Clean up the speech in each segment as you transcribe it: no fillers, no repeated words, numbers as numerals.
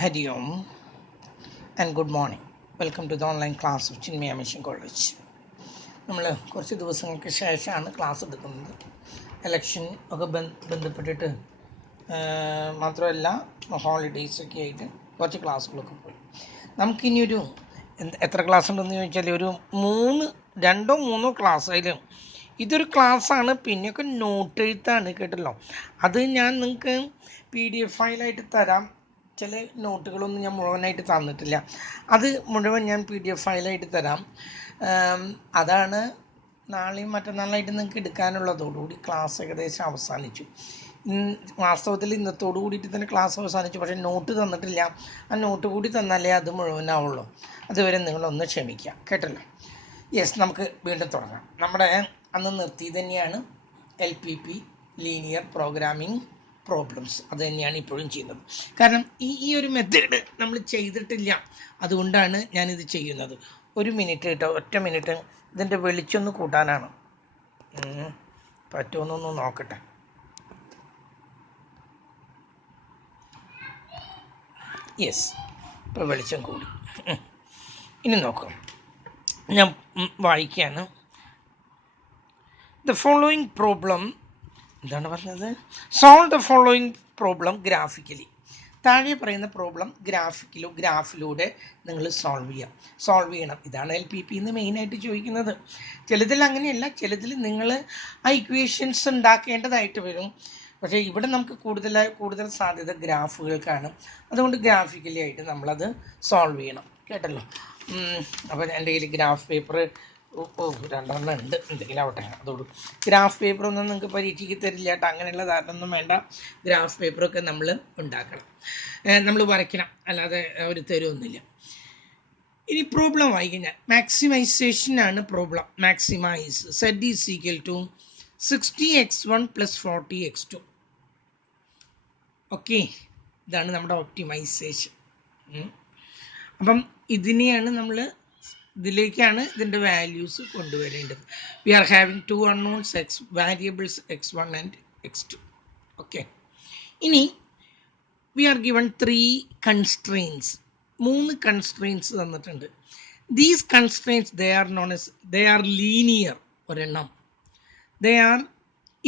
Hari Om and good morning. Welcome to the online class of Chinmaya Mission College. നമ്മൾ കുറച്ച് ദിവസങ്ങൾക്ക് ശേഷമാണ് class എടുക്കുന്നത്. ഇലക്ഷൻ ഒക്കെ ബന്ധപ്പെട്ടിട്ട് മാത്രമല്ല ഹോളിഡേയ്സൊക്കെ ആയിട്ട് കുറച്ച് ക്ലാസ്സുകളൊക്കെ പോയി. നമുക്കിനിയൊരു എത്ര ക്ലാസ് ഉണ്ടെന്ന് ചോദിച്ചാൽ ഒരു രണ്ടോ മൂന്നോ ക്ലാസ് അതിലും ഇതൊരു ക്ലാസ്സാണ്. പിന്നെയൊക്കെ നോട്ട് എഴുത്താണ് കേട്ടല്ലോ. അത് ഞാൻ നിങ്ങൾക്ക് PDF ഫയലായിട്ട് തരാം. ചില നോട്ടുകളൊന്നും ഞാൻ മുഴുവനായിട്ട് തന്നിട്ടില്ല. അത് മുഴുവൻ ഞാൻ PDF ഫയലായിട്ട് തരാം. അതാണ് നാളെയും മറ്റന്നാളായിട്ട് നിങ്ങൾക്ക് എടുക്കാനുള്ളതോടുകൂടി ക്ലാസ് ഏകദേശം അവസാനിച്ചു. വാസ്തവത്തിൽ ഇന്നത്തോടു കൂടിയിട്ട് തന്നെ ക്ലാസ് അവസാനിച്ചു. പക്ഷേ നോട്ട് തന്നിട്ടില്ല. ആ നോട്ട് കൂടി തന്നാലേ അത് മുഴുവനാവുള്ളൂ. അതുവരെ നിങ്ങളൊന്ന് ക്ഷമിക്കുക കേട്ടല്ലോ. യെസ്, നമുക്ക് വീണ്ടും തുടങ്ങാം. നമ്മുടെ അന്ന് നിർത്തി തന്നെയാണ് LPP ലീനിയർ പ്രോഗ്രാമിംഗ് പ്രോബ്ലംസ്. അത് തന്നെയാണ് ഇപ്പോഴും ചെയ്യുന്നത്. കാരണം ഈ ഒരു മെത്തേഡ് നമ്മൾ ചെയ്തിട്ടില്ല. അതുകൊണ്ടാണ് ഞാനിത് ചെയ്യുന്നത്. ഒരു മിനിറ്റ് കേട്ടോ, ഒറ്റ മിനിറ്റ്. ഇതിൻ്റെ വെളിച്ചൊന്ന് കൂട്ടാനാണ്. പറ്റുമെന്നൊന്ന് നോക്കട്ടെ. യെസ്, ഇപ്പോൾ വെളിച്ചം കൂടി. ഇനി നോക്കാം, ഞാൻ വായിക്കുകയാണ്. ദ ഫോളോയിങ് പ്രോബ്ലം എന്താണ് പറഞ്ഞത്? Solve the following problem graphically. താഴെ പറയുന്ന പ്രോബ്ലം ഗ്രാഫിലൂടെ നിങ്ങൾ സോൾവ് ചെയ്യണം. ഇതാണ് LPP എന്ന് മെയിനായിട്ട് ചോദിക്കുന്നത്. ചിലതിൽ അങ്ങനെയല്ല, ചിലതിൽ നിങ്ങൾ ആ ഇക്വേഷൻസ് ഉണ്ടാക്കേണ്ടതായിട്ട് വരും. പക്ഷേ ഇവിടെ നമുക്ക് കൂടുതൽ സാധ്യത ഗ്രാഫുകൾക്കാണ്. അതുകൊണ്ട് ഗ്രാഫിക്കലി ആയിട്ട് നമ്മളത് സോൾവ് ചെയ്യണം കേട്ടല്ലോ. അപ്പോൾ എൻ്റെ കയ്യിൽ ഗ്രാഫ് പേപ്പർ രണ്ടെണ്ണം ഉണ്ട്. എന്തെങ്കിലും ആവട്ടെ. അതോട് ഗ്രാഫ് പേപ്പറൊന്നും നിങ്ങൾക്ക് പരീക്ഷയ്ക്ക് തരില്ല കേട്ടോ. അങ്ങനെയുള്ള ധാരണയൊന്നും വേണ്ട. ഗ്രാഫ് പേപ്പറൊക്കെ നമ്മൾ ഉണ്ടാക്കണം, നമ്മൾ വരയ്ക്കണം, അല്ലാതെ അവർ തരുമൊന്നുമില്ല. ഇനി പ്രോബ്ലം വായിക്കഴിഞ്ഞാൽ മാക്സിമൈസേഷൻ ആണ് problem. Maximise Z = 60x1 + 40x2. Okay, ഇതാണ് നമ്മുടെ ഒപ്റ്റിമൈസേഷൻ. അപ്പം ഇതിനെയാണ് നമ്മൾ ഇതിലേക്കാണ് ഇതിൻ്റെ വാല്യൂസ് കൊണ്ടുവരേണ്ടത്. We are having 2 unknowns variables x1 and x2. Okay, ഇനി we are given 3 constraints. 3 constraints തന്നിട്ടുണ്ട്. These constraints they are linear ഒരെണ്ണം, they are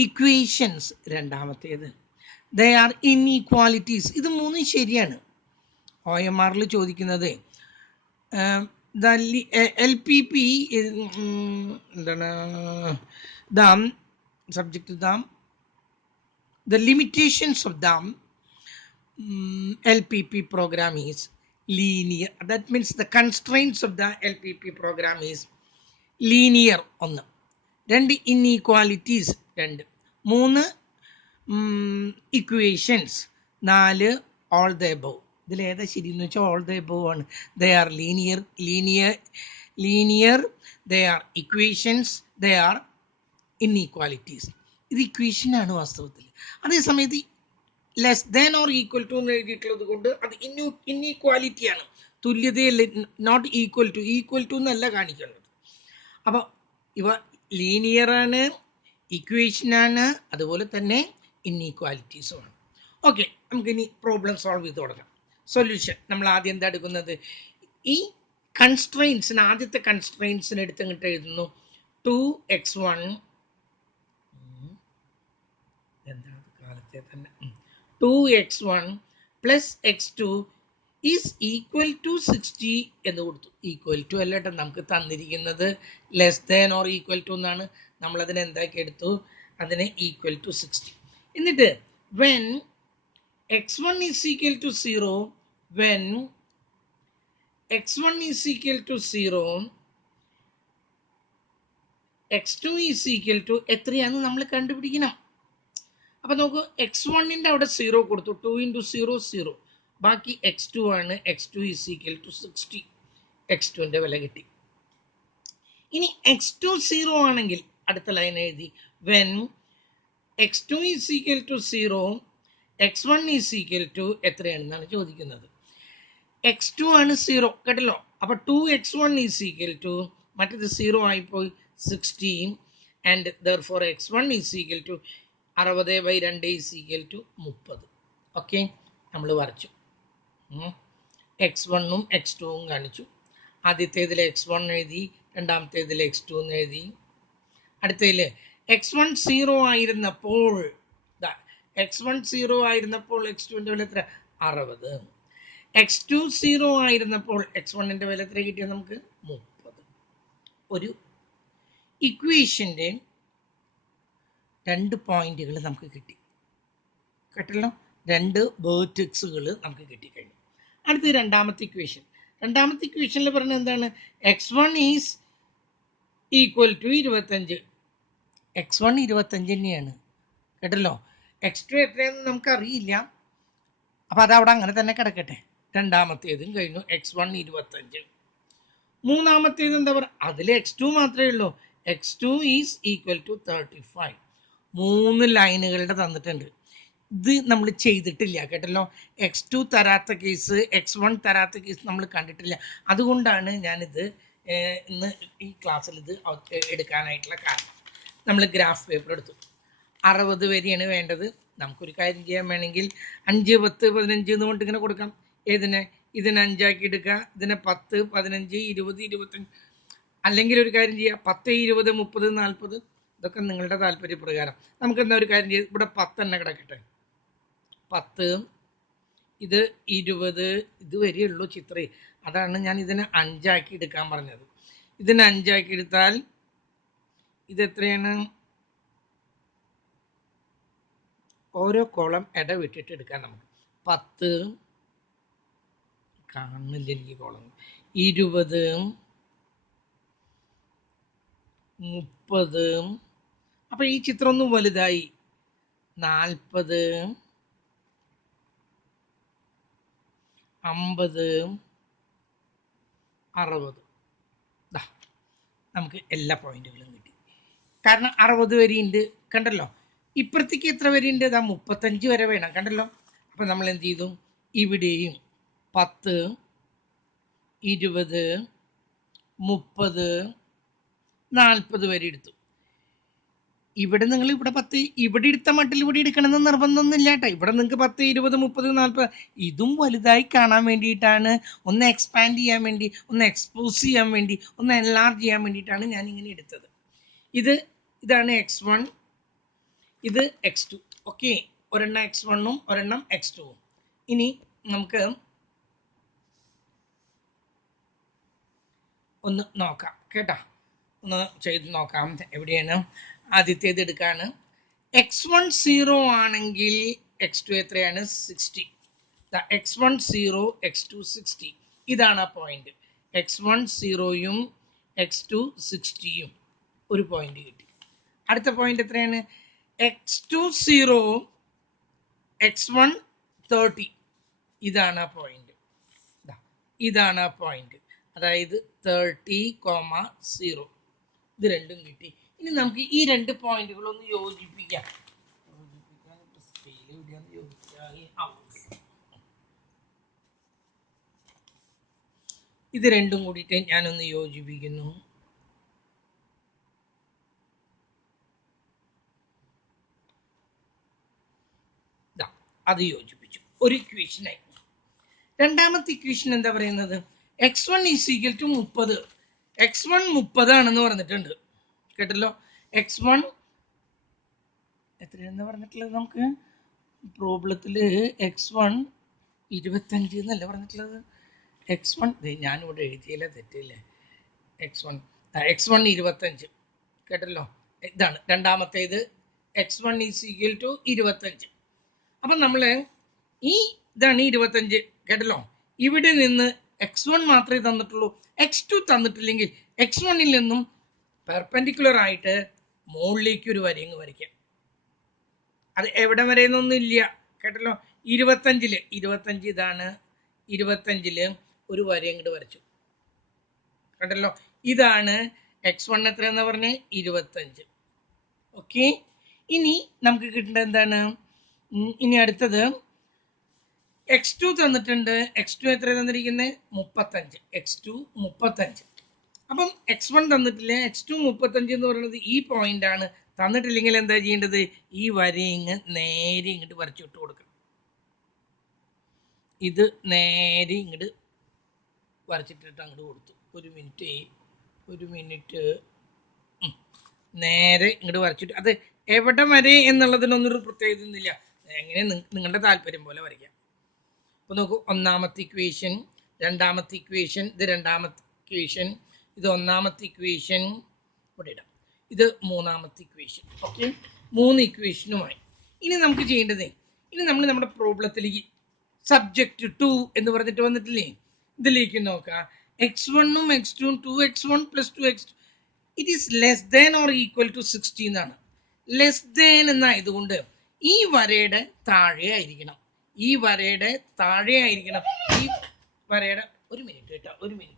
equations രണ്ടാമത്തേത്, they are inequalities. ഇത് 3 ശരിയാണ്. OMR ചോദിക്കുന്നത് the LPP എന്താണ് subject to the limitations of the LPP program is linear. That means the constraints of the LPP program is linear. 1 2 inequalities 2 3 equations 4 all the above. ഇതിൽ ഏതാ ശരി എന്ന് വെച്ചാൽ all the above ആണ്. They are linear, they are equations, they are inequalities. ഇത് ഇക്വേഷനാണ് വാസ്തവത്തിൽ. അതേസമയത്ത് less than or equal to എന്ന് എഴുതിയിട്ടുള്ളത് കൊണ്ട് അത് ഇൻഈക്വാലിറ്റിയാണ്. തുല്യതയല്ല, നോട്ട് ഈക്വൽ ടു എന്നല്ല കാണിക്കേണ്ടത്. അപ്പോൾ ഇവ ലീനിയറാണ്, ഇക്വേഷനാണ്, അതുപോലെ തന്നെ ഇൻഈക്വാലിറ്റീസുമാണ്. ഓക്കെ, നമുക്കിനി പ്രോബ്ലം സോൾവ് ചെയ്ത് തുടങ്ങാം. സൊല്യൂഷൻ നമ്മൾ ആദ്യം എന്താ എടുക്കുന്നത്? ഈ കൺസ്ട്രെയിൻസിന് ആദ്യത്തെ കൺസ്ട്രെയിൻസിന് എടുത്തങ്ങിട്ട് എഴുതുന്നു 2x1 എന്താണ് കാലത്തെ തന്നെ 2x1 + x2 is equal to 60 എന്ന് കൊടുത്തു. ഈക്വൽ ടു അല്ലട്ടെ, നമുക്ക് തന്നിരിക്കുന്നത് less than or equal to എന്നാണ്. നമ്മളതിനെ എന്താക്കി എടുത്തു? അതിനെ ഈക്വൽ ടു 60. എന്നിട്ട് when x1 = 0, when x1 = 0, x2 = എത്രയാണെന്ന് നമ്മൾ കണ്ടുപിടിക്കണം. അപ്പം നോക്കൂ, x1ൻ്റെ അവിടെ 0 കൊടുത്തു. 2 × 0 0. ബാക്കി x2 ആണ്. x2 = 60. x2ൻ്റെ വില കിട്ടി. ഇനി x2 0 ആണെങ്കിൽ അടുത്ത ലൈൻ എഴുതി when x2 = 0, x1 = എത്രയാണെന്നാണ് ചോദിക്കുന്നത്. x2 ആണ് 0 കേട്ടല്ലോ. അപ്പോൾ 2x1 = മറ്റേത് 0 ആയിപ്പോയി 16 ആൻഡ് therefore x1 = 60/2 = 30. ഓക്കെ, നമ്മൾ വരച്ചു. x1ഉം x2ഉം കാണിച്ചു. ആദ്യത്തേതിൽ x1 എഴുതി, രണ്ടാമത്തേതിൽ x2 എന്ന് എഴുതി. അടുത്തതിൽ x1 0 ആയിരുന്നപ്പോൾ x1 0 ആയിരുന്നപ്പോൾ x2ൻ്റെ വില എത്ര? 60. x2 0 ആയിരുന്നപ്പോൾ x1ൻ്റെ വില എത്ര കിട്ടിയത് നമുക്ക്? 30. ഒരു ഇക്വേഷൻ്റെ 2 പോയിന്റുകൾ നമുക്ക് കിട്ടി കേട്ടല്ലോ. 2 വേർട്ടെക്സുകൾ നമുക്ക് കിട്ടിക്കഴിഞ്ഞു. അടുത്ത രണ്ടാമത്തെ ഇക്വേഷൻ. രണ്ടാമത്തെ ഇക്വേഷനിൽ പറഞ്ഞത് എന്താണ്? x1 is equal to 25. x1 25 തന്നെയാണ് കേട്ടല്ലോ. x2 എത്രയാണെന്ന് നമുക്കറിയില്ല, അപ്പം അതവിടെ അങ്ങനെ തന്നെ കിടക്കട്ടെ. രണ്ടാമത്തേതും കഴിഞ്ഞു. x1 25. മൂന്നാമത്തേത് എന്താ പറയുക? അതിൽ x2 മാത്രമേ ഉള്ളൂ. x2 is equal to 35. 3 ലൈനുകളുടെ തന്നിട്ടുണ്ട്. ഇത് നമ്മൾ ചെയ്തിട്ടില്ല കേട്ടല്ലോ. x2 തരാത്ത കേസ്, x1 തരാത്ത കേസ് നമ്മൾ കണ്ടിട്ടില്ല. അതുകൊണ്ടാണ് ഞാനിത് ഇന്ന് ഈ ക്ലാസ്സിൽ ഇത് എടുക്കാനായിട്ടുള്ള കാരണം. നമ്മൾ ഗ്രാഫ് പേപ്പർ എടുത്തു. 60 വരെയാണ് വേണ്ടത്. നമുക്കൊരു കാര്യം ചെയ്യാൻ വേണമെങ്കിൽ 5, 10, 15 എന്നുകൊണ്ട് ഇങ്ങനെ കൊടുക്കാം. ഇതിനെ 5 ആക്കി എടുക്കുക. ഇതിനെ 10, 15, 20, 25. അല്ലെങ്കിൽ ഒരു കാര്യം ചെയ്യുക, 10, 20, 30, 40. ഇതൊക്കെ നിങ്ങളുടെ താല്പര്യപ്രകാരം. നമുക്കെന്താ ഒരു കാര്യം ചെയ്യുക, ഇവിടെ 10 തന്നെ കിടക്കട്ടെ. 10, ഇത് 20, ഇത് വരെയുള്ളൂ ചിത്രേ. അതാണ് ഞാൻ ഇതിനെ 5 ആക്കി എടുക്കാൻ പറഞ്ഞത്. ഇതിനെ 5 ആക്കി എടുത്താൽ ഇതെത്രയാണ്? ഓരോ കോളം ഇടവിട്ടിട്ട് എടുക്കാൻ നമുക്ക്. 10 കാണുന്നില്ല എനിക്ക് കോളം. 20, 30. അപ്പം ഈ ചിത്രം ഒന്ന് വലുതായി. 40, 50, 60. നമുക്ക് എല്ലാ പോയിന്റുകളും കിട്ടി. കാരണം 60 വരെയുണ്ട് കണ്ടല്ലോ. ഇപ്പുറത്തേക്ക് എത്ര വരെയുണ്ട്? 35 വരെ വേണം കണ്ടല്ലോ. അപ്പം നമ്മൾ എന്ത് ചെയ്തു? ഇവിടെയും 10, 20, 30, 40 വരെ എടുത്തു. ഇവിടെ നിങ്ങൾ ഇവിടെ 10 ഇവിടെ എടുത്ത മട്ടിൽ ഇവിടെ എടുക്കണമെന്ന് നിർബന്ധമൊന്നുമില്ല കേട്ടോ. ഇവിടെ നിങ്ങൾക്ക് 10, 20, 30, 40 ഇതും വലുതായി കാണാൻ വേണ്ടിയിട്ടാണ്, ഒന്ന് എക്സ്പാൻഡ് ചെയ്യാൻ വേണ്ടി, ഒന്ന് എക്സ്പോസ് ചെയ്യാൻ വേണ്ടി, ഒന്ന് എൻലാർജ് ചെയ്യാൻ വേണ്ടിയിട്ടാണ് ഞാൻ ഇങ്ങനെ എടുത്തത്. ഇതാണ് x1, ഇത് x2. ഓക്കെ, ഒരെണ്ണം x1ഉം ഒരെണ്ണം x2ഉം. ഇനി നമുക്ക് ഒന്ന് നോക്കാം കേട്ടോ. ഒന്ന് ചെയ്ത് നോക്കാം. എവിടെയാണ്? ആദ്യത്തേത് എടുക്കാണ്. x1 0 ആണെങ്കിൽ x2 എത്രയാണ്? 60. x1 0, x2 60. ഇതാണ് ആ പോയിന്റ്. x1 0യും x2 60യും ഒരു പോയിന്റ് കിട്ടി. അടുത്ത പോയിന്റ് എത്രയാണ്? x2 0, x1 30. ഇതാണ് ആ പോയിന്റ്. ഇതാണ് ആ പോയിന്റ്. അതായത് 30,0. ഇത് രണ്ടും കിട്ടി. ഇനി നമുക്ക് ഈ 2 പോയിന്റുകളൊന്ന് യോജിപ്പിക്കാം. ഇത് രണ്ടും കൂടിയിട്ട് ഞാനൊന്ന് യോജിപ്പിക്കുന്നു. അത് യോജിപ്പിച്ചു. ഒരു ഇക്വേഷനായി. രണ്ടാമത്തെ ഇക്വേഷൻ എന്താ പറയുന്നത്? x1 is equal to 30. x1 30 ആണെന്ന് പറഞ്ഞിട്ടുണ്ട് കേട്ടല്ലോ. x1 എത്രയാണെന്ന് പറഞ്ഞിട്ടുള്ളത്? നമുക്ക് പ്രോബ്ലത്തിൽ x1 25 എന്നല്ല പറഞ്ഞിട്ടുള്ളത്. x1 ഞാനിവിടെ എഴുതിയില്ല, തെറ്റില്ലേ. x1 25 കേട്ടല്ലോ. ഇതാണ് രണ്ടാമത്തേത്. x1 is equal to 25. അപ്പം നമ്മൾ ഇതാണ് 25 കേട്ടല്ലോ. ഇവിടെ നിന്ന് x1 മാത്രമേ തന്നിട്ടുള്ളൂ. x2 തന്നിട്ടില്ലെങ്കിൽ x1ൽ നിന്നും പെർപെൻഡിക്കുലർ ആയിട്ട് മുകളിലേക്ക് ഒരു വരയങ്ങ് വരയ്ക്കാം. അത് എവിടെ വരെയെന്നൊന്നും ഇല്ല കേട്ടല്ലോ. 25 ഇതാണ്. 25 ഒരു വരയങ്ങോട്ട് വരച്ചു കേട്ടല്ലോ. ഇതാണ് x1 എത്രയെന്ന് പറഞ്ഞ്? 25. ഓക്കെ, ഇനി നമുക്ക് കിട്ടേണ്ടത് എന്താണ്? ഇനി അടുത്തത് x2 തന്നിട്ടുണ്ട്. x2 എത്ര തന്നിരിക്കുന്നത്? 35. x2 35. അപ്പം x1 തന്നിട്ടില്ല, x2 35 എന്ന് പറയുന്നത് ഈ പോയിന്റ് ആണ്. തന്നിട്ടില്ലെങ്കിൽ എന്താ ചെയ്യേണ്ടത്? ഈ വരയിങ്ങ് നേരെ ഇങ്ങോട്ട് വരച്ചിട്ട് കൊടുക്കണം. ഇത് നേരെ ഇങ്ങോട്ട് വരച്ചിട്ടിട്ട് അങ്ങോട്ട് കൊടുത്തു. ഒരു മിനിറ്റ് നേരെ ഇങ്ങോട്ട് വരച്ചിട്ട് അത് എവിടെ വരെ എന്നുള്ളതിനൊന്നൊരു പ്രത്യേകത ഒന്നുമില്ല. എങ്ങനെ നിങ്ങളുടെ താല്പര്യം പോലെ വരയ്ക്കാം. അപ്പോൾ നോക്കൂ, ഒന്നാമത്തെ ഇക്വേഷൻ, രണ്ടാമത്തെ ഇക്വേഷൻ, ഇത് രണ്ടാമത്തെ ഇക്വേഷൻ, ഇത് ഒന്നാമത്തെ ഇക്വേഷൻ, ഇവിടെ ഇടാം, ഇത് മൂന്നാമത്തെ ഇക്വേഷൻ. ഓക്കെ, 3 ഇക്വേഷനുമായി. ഇനി നമുക്ക് ചെയ്യേണ്ടത്, ഇനി നമ്മൾ നമ്മുടെ പ്രോബ്ലത്തിലേക്ക് സബ്ജക്റ്റ് 2 എന്ന് പറഞ്ഞിട്ട് വന്നിട്ടില്ലേ, ഇതിലേക്ക് നോക്കാം. x1ഉം x2ഉം 2x1 + 2x2 it is less than or equal to 60 എന്നാണ്. ലെസ് ദാൻ എന്നായതുകൊണ്ട് ഈ വരയുടെ താഴെ ആയിരിക്കണം. ഈ വരയുടെ താഴെ ആയിരിക്കണം. ഈ വരയുടെ ഒരു മിനിറ്റ് കേട്ടോ, ഒരു മിനിറ്റ്.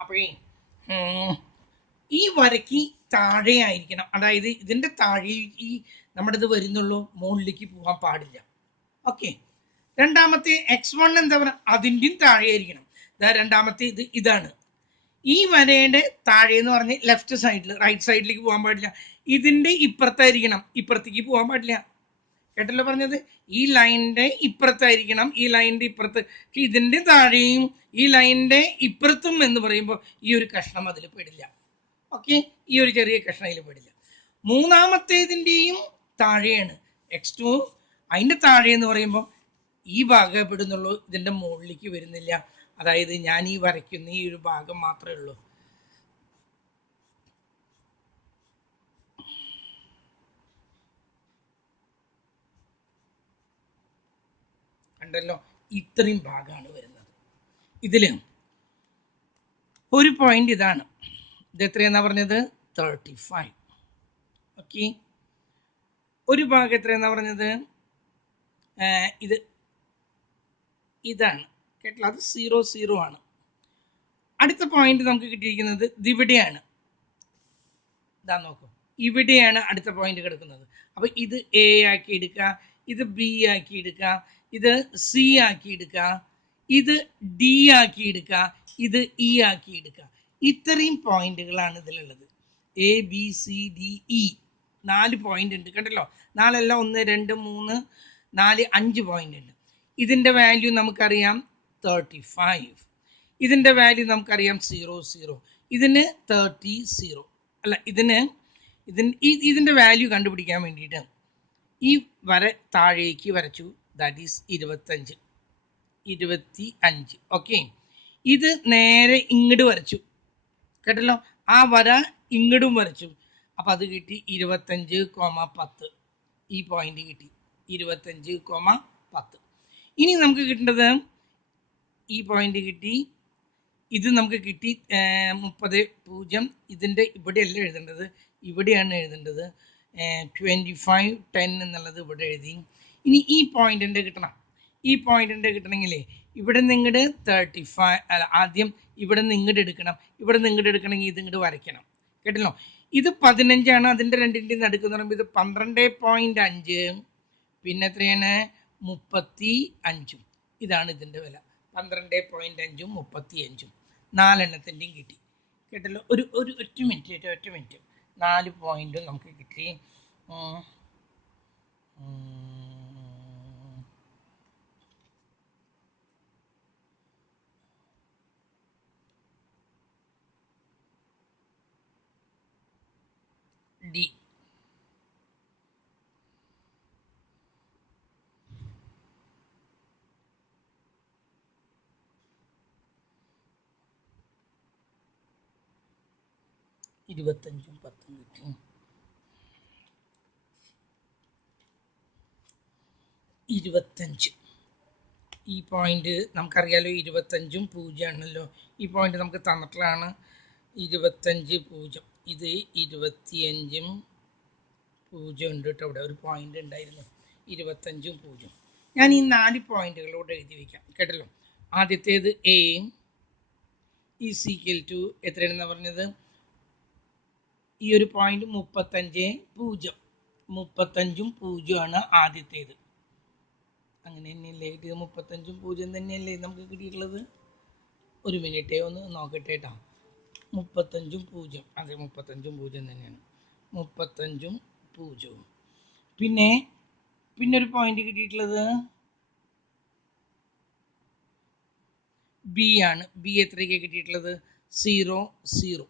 അപ്പോഴേ ഈ വരയ്ക്ക് താഴെ ആയിരിക്കണം. അതായത് ഇതിന്റെ താഴെ ഈ നമ്മുടെ ഇത് വരുന്നുള്ളൂ, മുകളിലേക്ക് പോകാൻ പാടില്ല. ഓക്കെ, രണ്ടാമത്തെ x1 എന്താ പറയുക, അതിൻ്റെയും താഴെ ആയിരിക്കണം. രണ്ടാമത്തെ ഇതാണ്. ഈ വരയുടെ താഴെ എന്ന് പറഞ്ഞ് ലെഫ്റ്റ് സൈഡിൽ, റൈറ്റ് സൈഡിലേക്ക് പോകാൻ പാടില്ല. ഇതിന്റെ ഇപ്പുറത്തായിരിക്കണം, ഇപ്പുറത്തേക്ക് പോകാൻ പാടില്ല. കേട്ടല്ലോ പറഞ്ഞത്? ഈ ലൈനിന്റെ ഇപ്പുറത്തായിരിക്കണം, ഈ ലൈനിന്റെ ഇപ്പുറത്ത്. ഇതിന്റെ താഴെയും ഈ ലൈനിന്റെ ഇപ്പുറത്തും എന്ന് പറയുമ്പോൾ ഈ ഒരു കഷ്ണം അതിൽ പെടില്ല. ഓക്കെ, ഈ ഒരു ചെറിയ കഷ്ണം അതിൽ പെടില്ല. മൂന്നാമത്തേതിൻ്റെയും താഴെയാണ് x2, അതിൻ്റെ താഴെ എന്ന് പറയുമ്പോൾ ഈ ഭാഗം പെടുന്നുള്ളൂ, ഇതിൻ്റെ മുകളിലേക്ക് വരുന്നില്ല. അതായത് ഞാൻ ഈ വരയ്ക്കുന്ന ഈ ഒരു ഭാഗം മാത്രമേ ഉള്ളൂ. കണ്ടല്ലോ, ഇത്രയും ഭാഗമാണ് വരുന്നത്. ഇതിൽ ഒരു പോയിന്റ് ഇതാണ്. ഇത് എത്രയെന്നാ പറഞ്ഞത്? 35. ഓക്കെ, ഒരു ഭാഗം എത്രയെന്നാ പറഞ്ഞത്? ഇതാണ് കേട്ടില്ല, അത് 0 0 ആണ്. അടുത്ത പോയിന്റ് നമുക്ക് കിട്ടിയിരിക്കുന്നത് ഇവിടെയാണ്. ഇതാ നോക്കൂ, ഇവിടെയാണ് അടുത്ത പോയിന്റ് കിടക്കുന്നത്. അപ്പൊ ഇത് എ ആക്കി എടുക്കുക, ഇത് ബി ആക്കി എടുക്കുക, ഇത് സി ആക്കി എടുക്കുക, ഇത് ഡി ആക്കി എടുക്കുക, ഇത് ഇ ആക്കി എടുക്കുക. ഇത്രയും പോയിന്റുകളാണ് ഇതിലുള്ളത്. A B C D E 4 point ഉണ്ട്. കണ്ടല്ലോ, 4 അല്ല, 1 2 3 4 5 പോയിന്റ് ഉണ്ട്. ഇതിന്റെ വാല്യൂ നമുക്കറിയാം 35. ഇതിന്റെ വാല്യൂ നമുക്കറിയാം 0 0. ഇതിന് 30 0 അല്ല, ഇതിന്റെ വാല്യൂ കണ്ടുപിടിക്കാൻ വേണ്ടിയിട്ട് ഈ വര താഴേക്ക് വരച്ചു. That is 25. ഓക്കെ, ഇത് നേരെ ഇങ്ങോട്ട് വരച്ചു. കേട്ടല്ലോ, ആ വര ഇങ്ങോട്ടും വരച്ചു. അപ്പം അത് കിട്ടി 25,10. ഈ പോയിന്റ് കിട്ടി 25,10. ഇനി നമുക്ക് കിട്ടേണ്ടത് ഈ പോയിന്റ് കിട്ടി, ഇത് നമുക്ക് കിട്ടി 30 0. ഇതിൻ്റെ ഇവിടെയല്ല എഴുതേണ്ടത്, ഇവിടെയാണ് എഴുതേണ്ടത്. 25 10 എന്നുള്ളത് ഇവിടെ എഴുതി. ഇനി ഈ പോയിന്റിൻ്റെ കിട്ടണം. ഈ പോയിന്റിൻ്റെ കിട്ടണമെങ്കിലേ ഇവിടെ നിന്ന് ഇങ്ങോട്ട് 35 അല്ല, ആദ്യം ഇവിടെ നിന്ന് ഇങ്ങോട്ട് എടുക്കണം. ഇവിടെ നിന്ന് ഇങ്ങോട്ട് എടുക്കണമെങ്കിൽ ഇത് ഇങ്ങോട്ട് വരയ്ക്കണം. കേട്ടല്ലോ, ഇത് 15 അതിൻ്റെ രണ്ടിൻ്റെയും നടുക്കെന്ന് പറയുമ്പോൾ ഇത് 12.5. പിന്നെ എത്രയാണ്? 35. ഇതാണ് ഇതിൻ്റെ വില. 12.5ഉം 35ഉം 4 എണ്ണത്തിൻ്റെയും കിട്ടി. കേട്ടല്ലോ, ഒറ്റ മിനിറ്റ് 4 പോയിന്റും നമുക്ക് കിട്ടി. ഡി 25ഉം 10ഉം കിട്ടി. 25. ഈ പോയിന്റ് നമുക്കറിയാലോ, 25ഉം 0 ആണല്ലോ. ഈ പോയിന്റ് നമുക്ക് തന്നിട്ടുള്ളതാണ്. 25 0. ഇത് 25ഉം 0 ഉണ്ട് കേട്ടോ. ഇവിടെ ഒരു പോയിന്റ് ഉണ്ടായിരുന്നു, 25ഉം 0. ഞാൻ ഈ 4 പോയിന്റുകളോട് എഴുതി വയ്ക്കാം. കേട്ടല്ലോ, ആദ്യത്തേത് എ ഈസ് ഈക്വൽ ടു എത്രയാണെന്ന് പറഞ്ഞത്? ഈ ഒരു പോയിന്റ് 35 0. 35ഉം 0 ആണ് ആദ്യത്തേത്. അങ്ങനെ തന്നെയല്ലേ ഇത്? 35ഉം 0 തന്നെയല്ലേ നമുക്ക് കിട്ടിയിട്ടുള്ളത്? ഒരു മിനിറ്റ് ഒന്ന് നോക്കട്ടെ കേട്ടോ. 35 അതെ 35 തന്നെയാണ്. 35 പിന്നെ ഒരു പോയിന്റ് കിട്ടിയിട്ടുള്ളത് ബി ആണ്. ബി എത്രയ്ക്ക് കിട്ടിയിട്ടുള്ളത് 0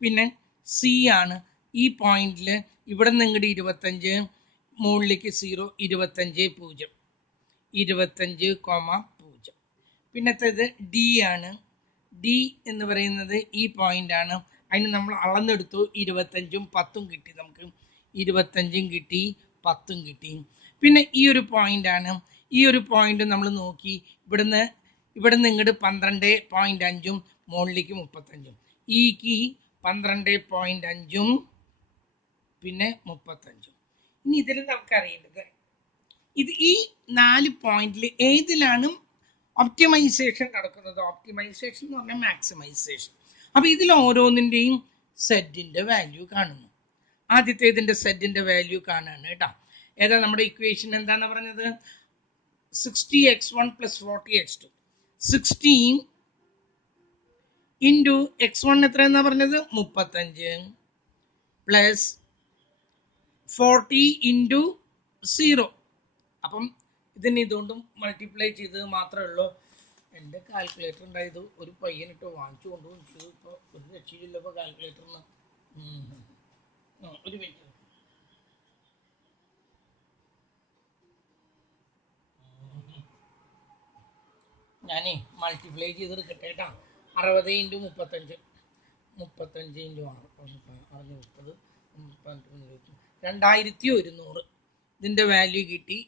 പിന്നെ സി ആണ്. ഈ പോയിന്റിൽ ഇവിടെ നിന്ന് ഇങ്ങോട്ട് 25 മുകളിലേക്ക് 0 25 പിന്നത്തേത് ഡി ആണ്. ഡി എന്ന് പറയുന്നത് ഈ പോയിന്റ് ആണ്. അതിന് നമ്മൾ അളന്നെടുത്തു 25 10 കിട്ടി. നമുക്ക് 25 കിട്ടി 10 കിട്ടി. പിന്നെ ഈ ഒരു പോയിന്റ് ആണ്. ഈ ഒരു പോയിന്റ് നമ്മൾ നോക്കി ഇവിടുന്ന് ഇങ്ങോട്ട് 12.5 മുകളിലേക്ക് 35. ഈക്ക് 12.5 പിന്നെ 35. ഇനി ഇതിൽ നമുക്കറിയേണ്ടത് ഈ 4 പോയിന്റിൽ ഏതിലാണ് ഒപ്റ്റിമൈസേഷൻ നടക്കുന്നത്. ഒപ്റ്റിമൈസേഷൻ എന്ന് പറഞ്ഞാൽ മാക്സിമൈസേഷൻ. അപ്പൊ ഇതിൽ ഓരോന്നിൻ്റെയും സെറ്റിന്റെ വാല്യൂ കാണുന്നു. ആദ്യത്തേതിന്റെ സെറ്റിന്റെ വാല്യൂ കാണാണ് കേട്ടോ. ഏതാ നമ്മുടെ ഇക്വേഷൻ എന്താണ് പറഞ്ഞത്? 60x1 + 40x2. 16 ഇൻറ്റു x1 എത്രയെന്നാ പറഞ്ഞത്? 35 പ്ലസ് 40 ഇൻറ്റു 0. അപ്പം ഇതിന് ഇതുകൊണ്ടും മൾട്ടിപ്ലൈ ചെയ്തത് മാത്രമേ ഉള്ളൂ. എൻ്റെ കാൽക്കുലേറ്റർ ഉണ്ടായത് ഒരു പയ്യനിട്ട് വാങ്ങിച്ചു കൊണ്ടുപോകും ചെയ്തു. ഇപ്പോൾ ഒരു രക്ഷയില്ല ഇപ്പോൾ കാൽക്കുലേറ്ററിന്. ഒരു മിനിറ്റ് ഞാനേ മൾട്ടിപ്ലൈ ചെയ്തെടുക്കട്ടെ കേട്ടോ. 60 ഇൻറ്റു 35 ഇൻറ്റു 6 2100. ഇതിൻ്റെ വാല്യൂ കിട്ടി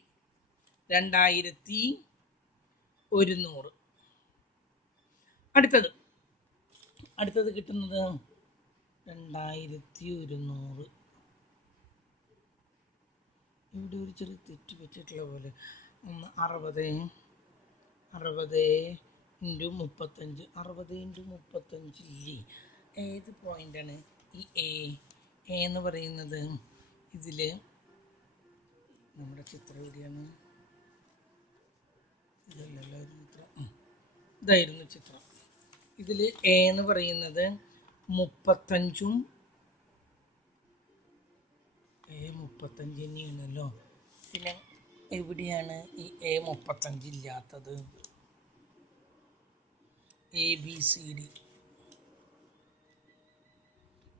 2100. അടുത്തത് കിട്ടുന്നത് 2100. ഇവിടെ ഒരു ചെറിയ തെറ്റ് പറ്റിയിട്ടുള്ള പോലെ. 60 ഇൻറ്റു 35. 60 ഇൻറ്റു 35 ഇല്ലേ? ഏത് പോയിന്റാണ് ഈ എ എന്ന് പറയുന്നത്? ഇതിൽ നമ്മുടെ ചിത്രം എവിടെയാണ്? ഇതല്ലല്ലോ ചിത്രം. ഇതായിരുന്നു ചിത്രം. ഇതിൽ എ എന്ന് പറയുന്നത് 35 തന്നെയാണല്ലോ. പിന്നെ എവിടെയാണ് ഈ എ 35 ഇല്ലാത്തത്? ABCD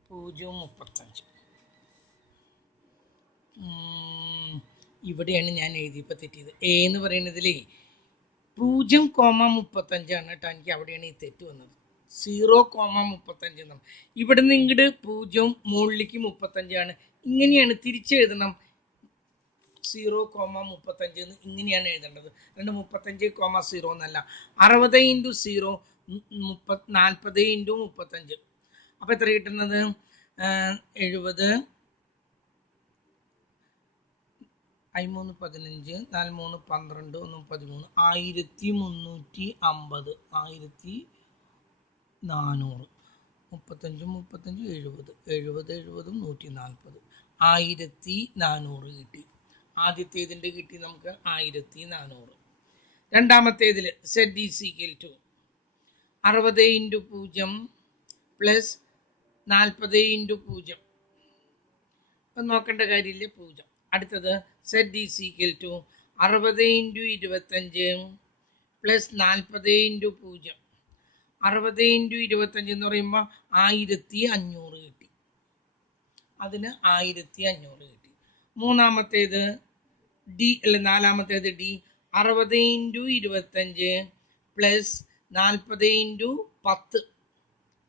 0 ഇവിടെയാണ് ഞാൻ എഴുതിയപ്പോൾ തെറ്റിയത്. എ എന്ന് പറയുന്നതിലേ 0,35 ആണ് കേട്ടോ. എനിക്ക് അവിടെയാണ് ഈ തെറ്റ് വന്നത്. 0,35 എന്നാണ്. ഇവിടെ നിന്ന് ഇങ്ങോട്ട് 0 മുകളിലേക്ക് 35 ആണ്. ഇങ്ങനെയാണ് തിരിച്ചെഴുതണം. 0,35 എന്ന് ഇങ്ങനെയാണ് എഴുതേണ്ടത്. 35,0 എന്നല്ല. 60 ഇൻറ്റു 0 40 ഇൻറ്റു 35. അപ്പം എത്ര കിട്ടുന്നത്? 70 3 15 4 3 12 1 13 1350 1400 35 70 140 1400 കിട്ടി. ആദ്യത്തേതിൻ്റെ കിട്ടി നമുക്ക് 1400. രണ്ടാമത്തേതിൽ Z is equal to 60 into 0 plus 40 into 0. അപ്പം നോക്കേണ്ട കാര്യമില്ല 0. അടുത്തത് Z is equal to 60 into 25 plus 40 into 0. 60 into 25 എന്ന് പറയുമ്പോൾ 1500 കിട്ടി. അതിന് 1500 കിട്ടി. മൂന്നാമത്തേത് ഡി അല്ല, നാലാമത്തേത് D 60 into 25 plus 40 into 10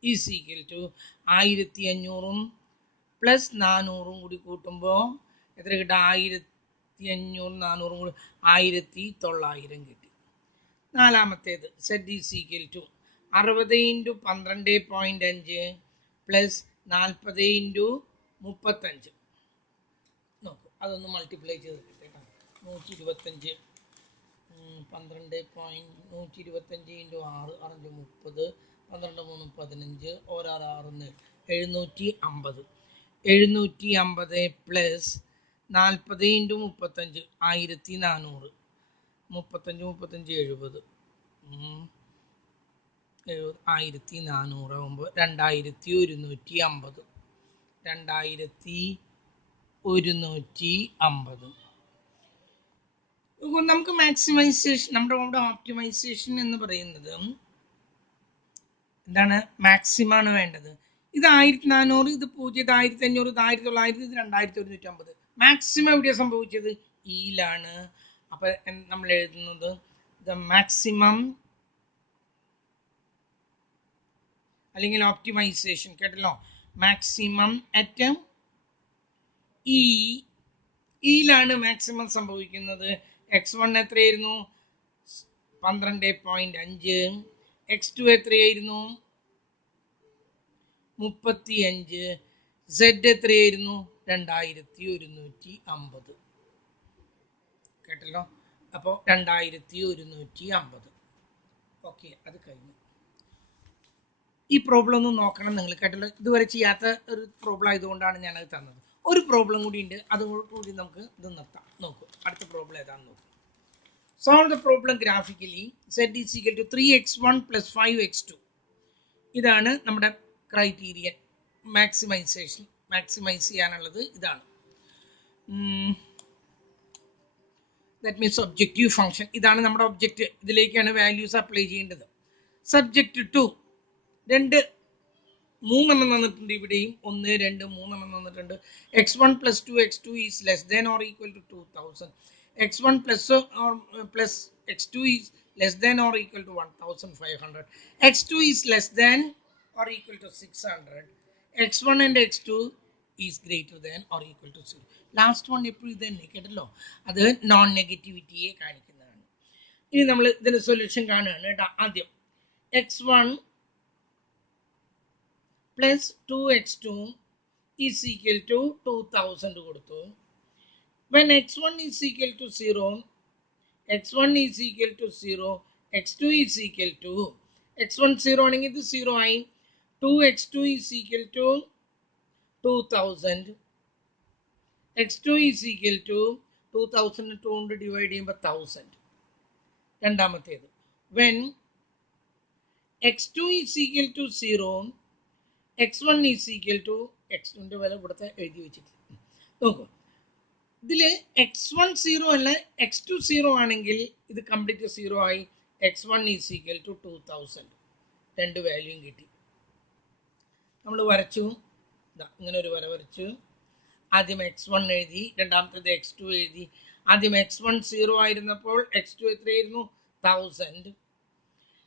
is equal to 1500 plus 400 കൂടി കൂട്ടുമ്പോൾ എത്ര കിട്ടും? 1500 400 കൂടി 1900 കിട്ടി. നാലാമത്തേത് Z is equal to 60 into 12.5 plus 40 into 35. നോക്കൂ, അതൊന്ന് മൾട്ടിപ്ലൈ ചെയ്ത് കിട്ടേക്കാം. 125 125 ഇൻറ്റു 6 6 30 12 3 15 6 750. 750 plus 40 into 35 1400. 35 70 1400 ആകുമ്പോൾ 2150 2150 നമുക്ക് മാക്സിമൈസേഷൻ നമ്മുടെ ഓപ്റ്റിമൈസേഷൻ എന്ന് പറയുന്നത് എന്താണ്? മാക്സിമാണ് വേണ്ടത്. ഇത് 1400, ഇത് 0, ഇത് 1500, ഇത് 1900, ഇത് 2150. മാക്സിമം എവിടെയാണ് സംഭവിച്ചത്? ഇയിലാണ്. അപ്പൊ നമ്മൾ എഴുതുന്നത് ദ മാക്സിമം അല്ലെങ്കിൽ ഓപ്റ്റിമൈസേഷൻ, കേട്ടല്ലോ, മാക്സിമം അറ്റ് ഇയിലാണ് മാക്സിമം സംഭവിക്കുന്നത്. x1 എത്രയായിരുന്നു? 12.5. x2 എത്രയായിരുന്നു? 35. z എത്രയായിരുന്നു? 2150. കേട്ടല്ലോ. അപ്പോൾ 2150. ഓക്കെ, അത് കഴിഞ്ഞു. ഈ പ്രോബ്ലം ഒന്ന് നോക്കണം നിങ്ങൾ, കേട്ടല്ലോ. ഇതുവരെ ചെയ്യാത്ത ഒരു പ്രോബ്ലം ആയതുകൊണ്ടാണ് ഞാനത് തന്നത്. ഒരു പ്രോബ്ലം കൂടി ഉണ്ട്, അതുകൂടി നമുക്ക് ഇത് നിർത്താം. നോക്കൂ, അടുത്ത പ്രോബ്ലം ഏതാണെന്ന് നോക്കൂ. Solve the problem graphically. z is equal to 3x1 plus 5x2. ഇതാണ് നമ്മുടെ ക്രൈറ്റീരിയൻ. മാക്സിമൈസ് ചെയ്യാനുള്ളത് ഇതാണ്. That means objective function. ഇതാണ് നമ്മുടെ ഒബ്ജക്റ്റ്. ഇതിലേക്കാണ് വാല്യൂസ് അപ്ലൈ ചെയ്യേണ്ടത്. സബ്ജക്റ്റ് ടു 2 3 തന്നിട്ടുണ്ട്. ഇവിടെയും 1 2 3 തന്നിട്ടുണ്ട്. x1 plus 2x2 is less than or equal to 2000. x1 plus x2 is less than or equal to 1500. x2 is less than or equal to 600. x1 and x2 is greater than or equal to 0. Last one എപ്പോഴും ഇത് തന്നെ, കേട്ടല്ലോ. അത് non നെഗറ്റിവിറ്റിയെ കാണിക്കുന്നതാണ്. ഇനി നമ്മൾ ഇതിന്റെ solution കാണുകയാണ് കേട്ടോ. ആദ്യം x1 plus 2x2 is equal to 2000 കൊടുത്തു. When x1 is equal to 0, x1 is equal to 0, x2 is equal to x1 0 ആണെങ്കിൽ ഇത് 0 ആയി. 2x2 is equal to 2000. x2 is equal to 2000 കൊണ്ട് ഡിവൈഡ് ചെയ്യുമ്പോൾ 1000. രണ്ടാമത്തേത് when x2 is equal to 0, x1 is equal to x2ന്റെ വില ഇവിടുത്തെ എഴുതി വെച്ചിട്ടില്ല. നോക്കൂ, ഇതില് x1 0 അല്ല x2 0 ആണെങ്കിൽ ഇത് കംപ്ലീറ്റ് 0 ആയി. x1 is equal to 2000. രണ്ട് വാല്യൂയും കിട്ടി. നമ്മൾ വരച്ചു, ഇങ്ങനെ ഒരു വര വരച്ചു. ആദ്യം x1 എഴുതി, രണ്ടാമത്തേത് x2 എഴുതി. ആദ്യം x1 0 ആയിരുന്നപ്പോൾ x2 എത്രയായിരുന്നു? 1000.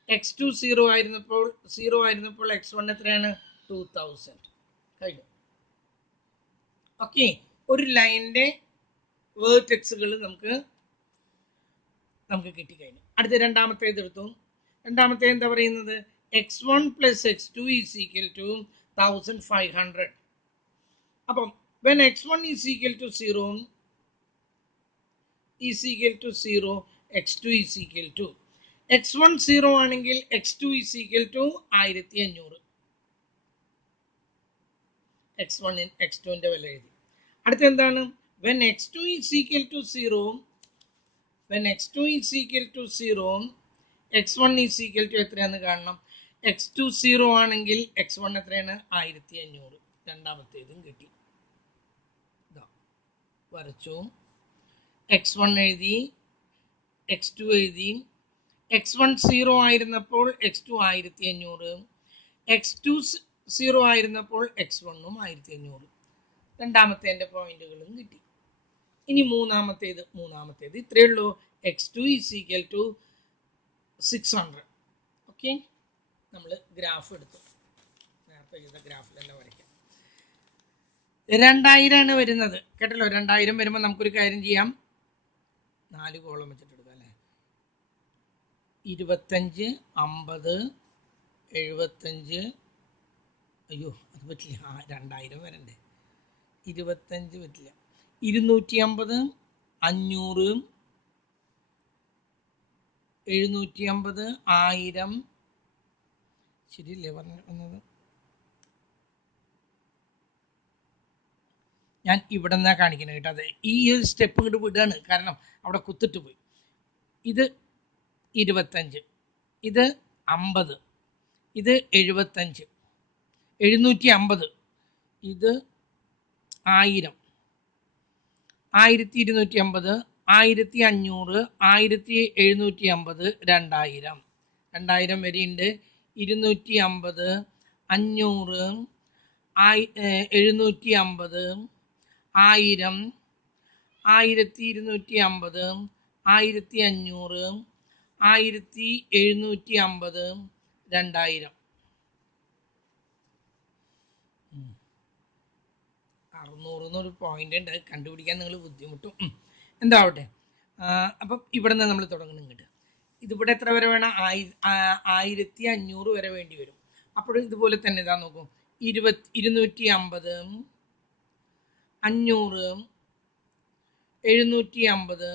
x2 0 ആയിരുന്നപ്പോൾ x1 എത്രയാണ്? 2000. കഴിഞ്ഞു. ഓക്കെ, ഒരു ലൈനിന്റെ വേർട്ടെക്സുകൾ നമുക്ക് കിട്ടിക്കഴിഞ്ഞു. അടുത്ത രണ്ടാമത്തേത് എടുത്തു. രണ്ടാമത്തെ എന്താ പറയുന്നത്? x1 plus x2 is equal to 1500. അപ്പം when x1 is equal to 0, x2 is equal to x1 0 ആണെങ്കിൽ x2 is equal to 1500. x2ന്റെ വില എഴുതി. അടുത്ത എന്താണ്? when x2 is equal to 0, x1 is equal to എത്രയാന്ന് കാണണം. x2 0 ആണെങ്കിൽ x1 എത്രയാണ്? 1500. രണ്ടാമത്തേതും കിട്ടി. വരച്ചു, x1 എഴുതി, x2 എഴുതി. x1 0 ആയിരുന്നപ്പോൾ x2 1500, x2 0 ആയിരുന്നപ്പോൾ x1ഉം 1500. രണ്ടാമത്തെ പോയിന്റുകളും കിട്ടി. ഇനി മൂന്നാമത്തേത് ഇത്രയേ ഉള്ളൂ. x2 is equal to 600. Okay, നമ്മൾ ഗ്രാഫ് എടുത്തു. നേരത്തെ ചെയ്ത ഗ്രാഫിൽ തന്നെ വരയ്ക്കാം. 2000 ആണ് വരുന്നത്, കേട്ടല്ലോ. 2000 വരുമ്പോൾ നമുക്കൊരു കാര്യം ചെയ്യാം. 4 കോളം വെച്ചിട്ട് എടുക്കാം അല്ലേ. 25 50 75. അയ്യോ, അത് പറ്റില്ല. 2000 വരണ്ടേ. 25 പറ്റില്ല. 250 500 750 1000. ശരിയല്ലേ പറഞ്ഞത്? ഞാൻ ഇവിടെ നിന്നാണ് കാണിക്കുന്നത് കേട്ടോ. അതെ, ഈ ഒരു സ്റ്റെപ്പ് ഇങ്ങോട്ട് വിടുകയാണ്, കാരണം അവിടെ കുത്തിട്ട് പോയി. ഇത് 25, ഇത് 50, ഇത് 75, 750, ഇത് 1000, 1250, 1500, 1750, 2000, 2000 വരെയുണ്ട്. 250, 500, 750, 1000, 1250, 1500, 1750, 2000. 600 എന്നൊരു പോയിന്റ് ഉണ്ട്, കണ്ടുപിടിക്കാൻ നിങ്ങൾ ബുദ്ധിമുട്ടും. എന്താവട്ടെ. അപ്പം ഇവിടെ നിന്ന് നമ്മൾ തുടങ്ങണം ഇങ്ങോട്ട്. ഇതിവിടെ എത്ര വരെ വേണം? 1500 വരെ വേണ്ടി വരും. അപ്പോഴും ഇതുപോലെ തന്നെ ഇതാ നോക്കും. 250, 500, 750,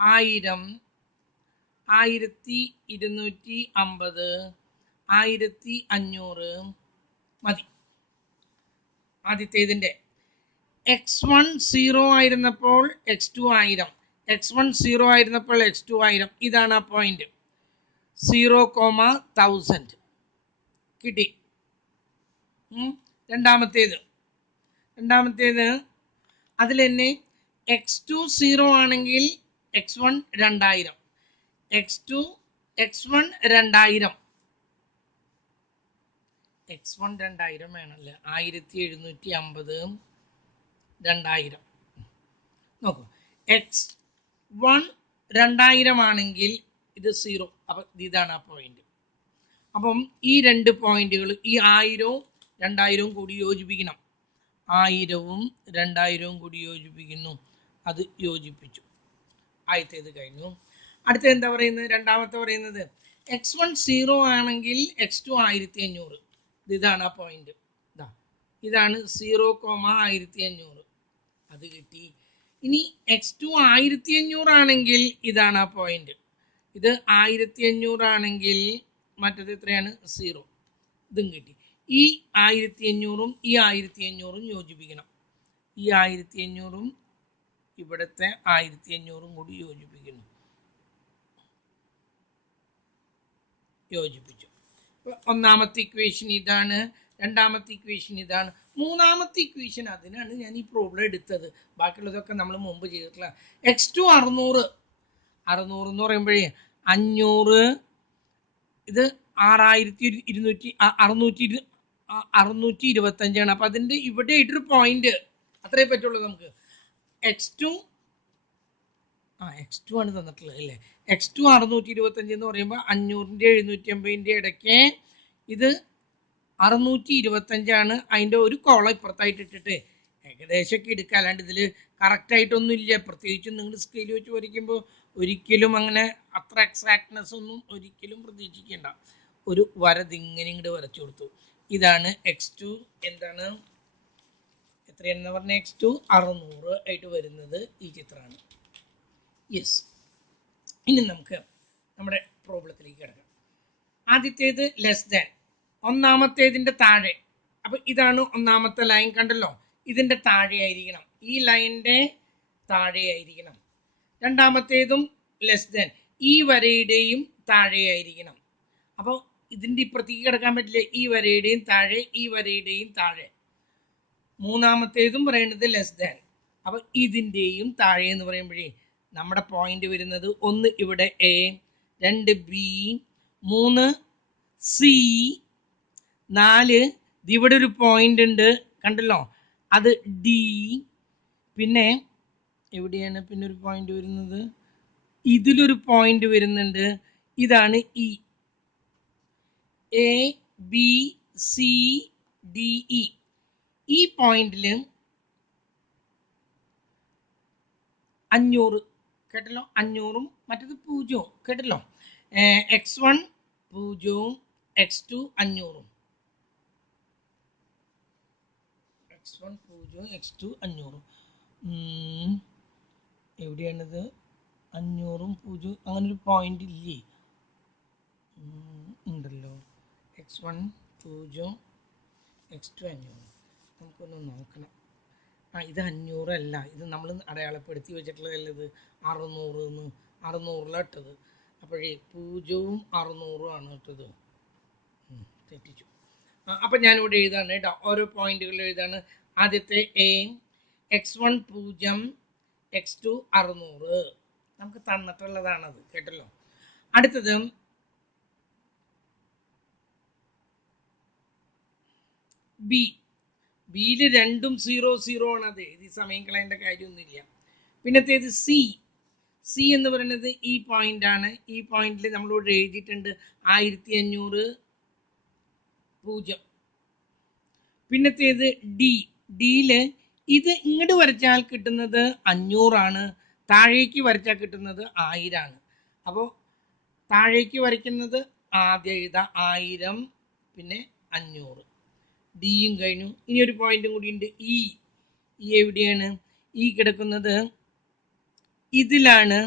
1000, 1250, 1500 മതി. ആദ്യത്തേതിൻ്റെ x1 0 ആയിരുന്നപ്പോൾ x2 1000, x1 0 ആയിരുന്നപ്പോൾ x2 1000. ഇതാണ് ആ പോയിന്റ്. 0,1000 കിട്ടി. രണ്ടാമത്തേത് അതിൽ തന്നെ x2 0 ആണെങ്കിൽ x1 2000, x1 2000, x1 2000 വേണമല്ലേ. 1750, 2000 നോക്കൂ. x1 2000 ആണെങ്കിൽ ഇത് 0. അപ്പം ഇതാണ് ആ പോയിന്റ്. അപ്പം ഈ രണ്ട് പോയിന്റുകൾ, ഈ 1000വും 2000വും കൂടി യോജിപ്പിക്കണം. 1000വും 2000വും കൂടി യോജിപ്പിക്കുന്നു. അത് യോജിപ്പിച്ചു. ആദ്യത്തേത് കഴിഞ്ഞു. അടുത്ത എന്താ പറയുന്നത്? രണ്ടാമത്തെ പറയുന്നത് x1 0 ആണെങ്കിൽ x2 1500. ഇതാണ് ആ പോയിന്റ്. ഇതാണ് 0,1500. അത് കിട്ടി. ഇനി x2 1500 ആണെങ്കിൽ ഇതാണ് ആ പോയിന്റ്. ഇത് 1500 ആണെങ്കിൽ മറ്റത് എത്രയാണ്? 0. ഇതും കിട്ടി. ഈ 1500ഉം ഈ 1500ഉം യോജിപ്പിക്കണം. ഈ 1500ഉം ഇവിടുത്തെ 1500ഉം കൂടി യോജിപ്പിച്ചു. ഒന്നാമത്തെ ഇക്വേഷൻ ഇതാണ്, രണ്ടാമത്തെ ഇക്വേഷൻ ഇതാണ്, മൂന്നാമത്തെ ഇക്വേഷൻ അതിനാണ് ഞാൻ ഈ പ്രോബ്ലം എടുത്തത്. ബാക്കിയുള്ളതൊക്കെ നമ്മൾ മുമ്പ് ചെയ്തിട്ടില്ല. x2 600 എന്ന് പറയുമ്പോഴേ 500, ഇത് 625ആണ്. അപ്പം അതിൻ്റെ ഇവിടെ ആയിട്ടൊരു പോയിന്റ് അത്രേ പറ്റുള്ളൂ നമുക്ക്. x2 ആണ് തന്നിട്ടുള്ളത് അല്ലേ. x2 625 എന്ന് പറയുമ്പോൾ 500ൻ്റെ 750ൻ്റെ ഇടയ്ക്ക് ഇത് 625ആണ്. അതിൻ്റെ ഒരു കോളം ഇപ്പുറത്തായിട്ട് ഇട്ടിട്ട് ഏകദേശമൊക്കെ എടുക്കുക. അല്ലാണ്ട് ഇതിൽ കറക്റ്റായിട്ടൊന്നും ഇല്ല. പ്രത്യേകിച്ചും നിങ്ങൾ സ്കെയിൽ വെച്ച് വരയ്ക്കുമ്പോൾ ഒരിക്കലും അങ്ങനെ അത്ര എക്സാക്ട്നെസ് ഒന്നും ഒരിക്കലും പ്രതീക്ഷിക്കേണ്ട. ഒരു വര ഇതിങ്ങനെ ഇങ്ങോട്ട് വരച്ചു കൊടുത്തു. ഇതാണ് x2. എന്താണ് എത്രയാണെന്ന് പറഞ്ഞാൽ x2 600 ആയിട്ട് വരുന്നത് ഈ ചിത്രമാണ്. യെസ്. ഇനി നമുക്ക് നമ്മുടെ പ്രോബ്ലത്തിലേക്ക് കിടക്കാം. ആദ്യത്തേത് ലെസ് ദാൻ, ഒന്നാമത്തേതിൻ്റെ താഴെ. അപ്പം ഇതാണ് ഒന്നാമത്തെ ലൈൻ, കണ്ടല്ലോ. ഇതിൻ്റെ താഴെ ആയിരിക്കണം, ഈ ലൈനിൻ്റെ താഴെ ആയിരിക്കണം. രണ്ടാമത്തേതും ലെസ് ദാൻ, ഈ വരയുടെയും താഴെ ആയിരിക്കണം. അപ്പോൾ ഇതിൻ്റെ ഇപ്പുറത്തേക്ക് കിടക്കാൻ പറ്റില്ല. ഈ വരയുടെയും താഴെ, ഈ വരയുടെയും താഴെ. മൂന്നാമത്തേതും പറയുന്നത് ലെസ് ദാൻ. അപ്പോൾ ഇതിൻ്റെയും താഴെ എന്ന് പറയുമ്പോഴേ നമ്മുടെ പോയിന്റ് വരുന്നത് 1 ഇവിടെ എ, 2 ബി, 3 സി, 4 ഇവിടെ ഒരു പോയിന്റ് ഉണ്ട്, കണ്ടല്ലോ, അത് ഡി. പിന്നെ എവിടെയാണ് പിന്നെ ഒരു പോയിന്റ് വരുന്നത്? ഇതിലൊരു പോയിന്റ് വരുന്നുണ്ട്, ഇതാണ് E. A B C D E. ഈ പോയിന്റിൽ 500 കേട്ടല്ലോ, 500ഉം മറ്റത് 0 കേട്ടല്ലോ. x1 0ഉം x2 500ഉം. x1 0 x2 500ഉം. എവിടെയാണിത്? 500ഉം 0, അങ്ങനൊരു പോയിന്റ് ഇല്ലേ? ഉണ്ടല്ലോ. x1 0 x2 500. നമുക്കൊന്ന് നോക്കണം. ഇത് 500 അല്ല, ഇത് നമ്മൾ അടയാളപ്പെടുത്തി വെച്ചിട്ടുള്ളതല്ല. ഇത് 600 600ലാണ് ഇട്ടത്. അപ്പോഴേ 0ഉം 600ഉം ആണ് ഇട്ടത്. തെറ്റിച്ചു. അപ്പം ഞാനിവിടെ എഴുതാണ് കേട്ടോ, ഓരോ പോയിന്റുകൾ എഴുതാണ്. ആദ്യത്തെ A, x1 0, x2 600 നമുക്ക് തന്നിട്ടുള്ളതാണത് കേട്ടല്ലോ. അടുത്തത് ബിയിൽ രണ്ടും 0 ആണ്. അത് എഴുതി സമയം കളയേണ്ട കാര്യമൊന്നുമില്ല. പിന്നത്തേത് സി എന്ന് പറയുന്നത് ഈ പോയിന്റ് ആണ്. ഈ പോയിന്റിൽ നമ്മളിവിടെ എഴുതിയിട്ടുണ്ട് 1500 0. പിന്നത്തേത് ഡിയില് ഇത് ഇങ്ങോട്ട് വരച്ചാൽ കിട്ടുന്നത് 500 ആണ്, താഴേക്ക് വരച്ചാൽ കിട്ടുന്നത് 1000 ആണ്. അപ്പോൾ താഴേക്ക് വരയ്ക്കുന്നത് ആദ്യം എഴുതാം 1000, പിന്നെ 500. ഡിയും കഴിഞ്ഞു. ഇനി ഒരു പോയിന്റും കൂടി ഉണ്ട്, ഇ എവിടെയാണ്? ഈ കിടക്കുന്നത് ഇതിലാണ്.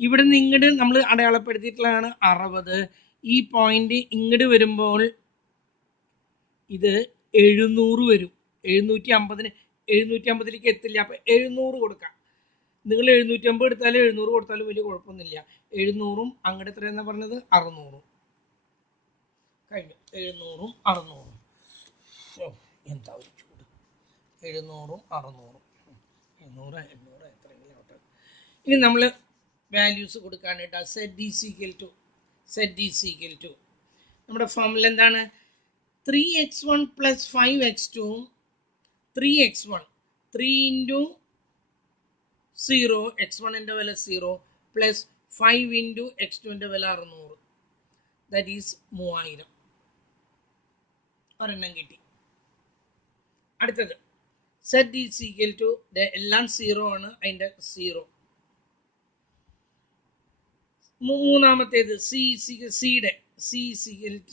ഇവിടെ നിന്ന് ഇങ്ങോട്ട് നമ്മൾ അടയാളപ്പെടുത്തിയിട്ടുള്ളതാണ് 60. ഈ പോയിന്റ് ഇങ്ങോട്ട് വരുമ്പോൾ ഇത് 700 വരും. 750ലേക്ക് എത്തില്ല. അപ്പം 700 കൊടുക്കാം. നിങ്ങൾ 750 എടുത്താലും 700 കൊടുത്താലും വലിയ കുഴപ്പമൊന്നുമില്ല. 700ഉം അങ്ങോട്ട് എത്രയെന്നാ പറഞ്ഞത്? 600. കഴിഞ്ഞു. 700ഉം 600. എന്താ ഒരു ചൂട്! 700ഉം 600. 800 എത്രയെങ്കിലും ആവട്ടെ. ഇനി നമ്മൾ വാല്യൂസ് കൊടുക്കാണ് കേട്ടോ. സെറ്റ് ഈസ് ഈക്വൽ ടു നമ്മുടെ ഫോമിൽ എന്താണ്? 3x1 plus 5x2, 3x1 3 into 0, x1ൻ്റെ വില 0 പ്ലസ് 5 into x2ൻ്റെ വില 600, ദാറ്റ് ഈസ് 3000. ഒരെണ്ണം കിട്ടി. അടുത്തത് സെറ്റ് ഈസ് ഈക്വൽ ടു, എല്ലാം 0 ആണ്, അതിൻ്റെ 0. മൂന്നാമത്തേത്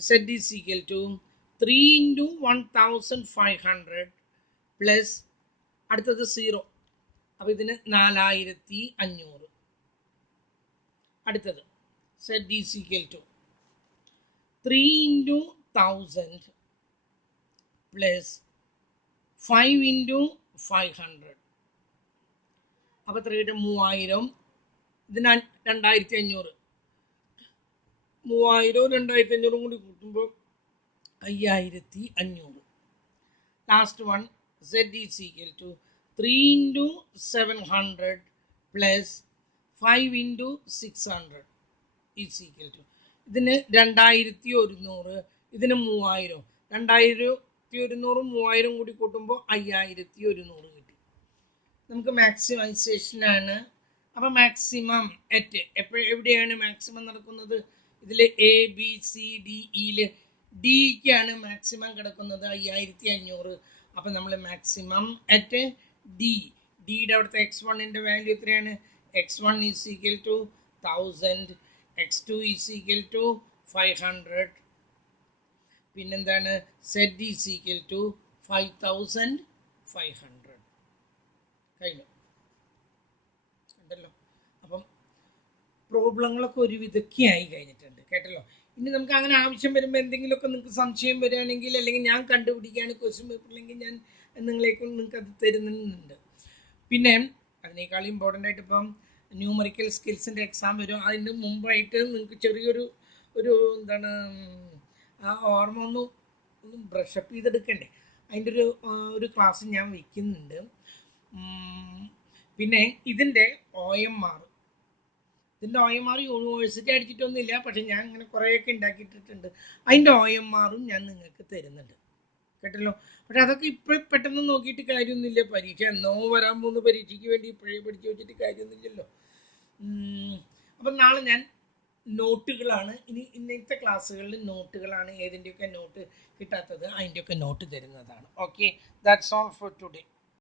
set is equal to 3 into 1500 plus അടുത്തത് 0. അപ്പോൾ ഇതിന് 4500. അടുത്തത് set is equal to 3 into 1000 plus 5 into 500. അപ്പോൾ എത്രയായിട്ട്? 3000. ഇതിന് 2500. 3000ഉം 2500ഉം കൂടി കൂട്ടുമ്പോൾ 5500. Last one set is equal to 3 into 700 plus 5 into 600 is equal to, ഇതിന് 2100, ഇതിന് 3000. 2100ഉം 3000ഉം കൂടി കൂട്ടുമ്പോൾ 5100 കിട്ടി. നമുക്ക് മാക്സിമൈസേഷനാണ്. അപ്പം മാക്സിമം എവിടെയാണ് മാക്സിമം നടക്കുന്നത്? ഇതിൽ ABCDEയിൽ ഡിക്കാണ് മാക്സിമം കിടക്കുന്നത് 5500. അപ്പം നമ്മൾ മാക്സിമം അറ്റ് ഡിയുടെ അവിടുത്തെ x1ൻ്റെ വാല്യൂ എത്രയാണ്? x1 is equal to 1000, x2 is equal to 500. പിന്നെന്താണ്? Set is equal to 5500. കഴിഞ്ഞു കേട്ടല്ലോ. അപ്പം പ്രോബ്ലങ്ങളൊക്കെ ഒരു വിധമൊക്കെ ആയി കഴിഞ്ഞിട്ടുണ്ട് കേട്ടല്ലോ. ഇനി നമുക്ക് അങ്ങനെ ആവശ്യം വരുമ്പോൾ എന്തെങ്കിലുമൊക്കെ നിങ്ങൾക്ക് സംശയം വരികയാണെങ്കിൽ, അല്ലെങ്കിൽ ഞാൻ കണ്ടുപിടിക്കുകയാണ് ക്വസ്റ്റ്യൻ പേപ്പറിലെങ്കിൽ ഞാൻ നിങ്ങളെക്കൊണ്ട് നിങ്ങൾക്ക് അത് തരുന്നുണ്ട്. പിന്നെ അതിനേക്കാൾ ഇമ്പോർട്ടൻ്റ് ആയിട്ട് ഇപ്പം ന്യൂമറിക്കൽ സ്കിൽസിൻ്റെ എക്സാം വരും. അതിന് മുമ്പായിട്ട് നിങ്ങൾക്ക് ചെറിയൊരു എന്താണ് ആ ഓർമ്മ ഒന്ന് ബ്രഷപ്പ് ചെയ്തെടുക്കണ്ടേ? അതിൻ്റെ ഒരു ക്ലാസ് ഞാൻ വയ്ക്കുന്നുണ്ട്. പിന്നെ ഇതിൻ്റെ OMR യൂണിവേഴ്സിറ്റി അടിച്ചിട്ടൊന്നുമില്ല, പക്ഷെ ഞാൻ ഇങ്ങനെ കുറേയൊക്കെ ഉണ്ടാക്കിയിട്ടിട്ടുണ്ട്. അതിൻ്റെ OMRഉം ഞാൻ നിങ്ങൾക്ക് തരുന്നുണ്ട് കേട്ടല്ലോ. പക്ഷെ അതൊക്കെ ഇപ്പോൾ പെട്ടെന്ന് നോക്കിയിട്ട് കാര്യമൊന്നുമില്ല. പരീക്ഷ എന്നോ വരാൻ പോകുന്ന പരീക്ഷയ്ക്ക് വേണ്ടി ഇപ്പോഴേ പഠിച്ചു വെച്ചിട്ട് കാര്യമൊന്നുമില്ലല്ലോ. അപ്പം നാളെ ഞാൻ നോട്ടുകളാണ്, ഇന്നത്തെ ക്ലാസ്സുകളിൽ നോട്ടുകളാണ്. ഏതിൻ്റെയൊക്കെ നോട്ട് കിട്ടാത്തത് അതിൻ്റെയൊക്കെ നോട്ട് തരുന്നതാണ്. Okay, that's all for today.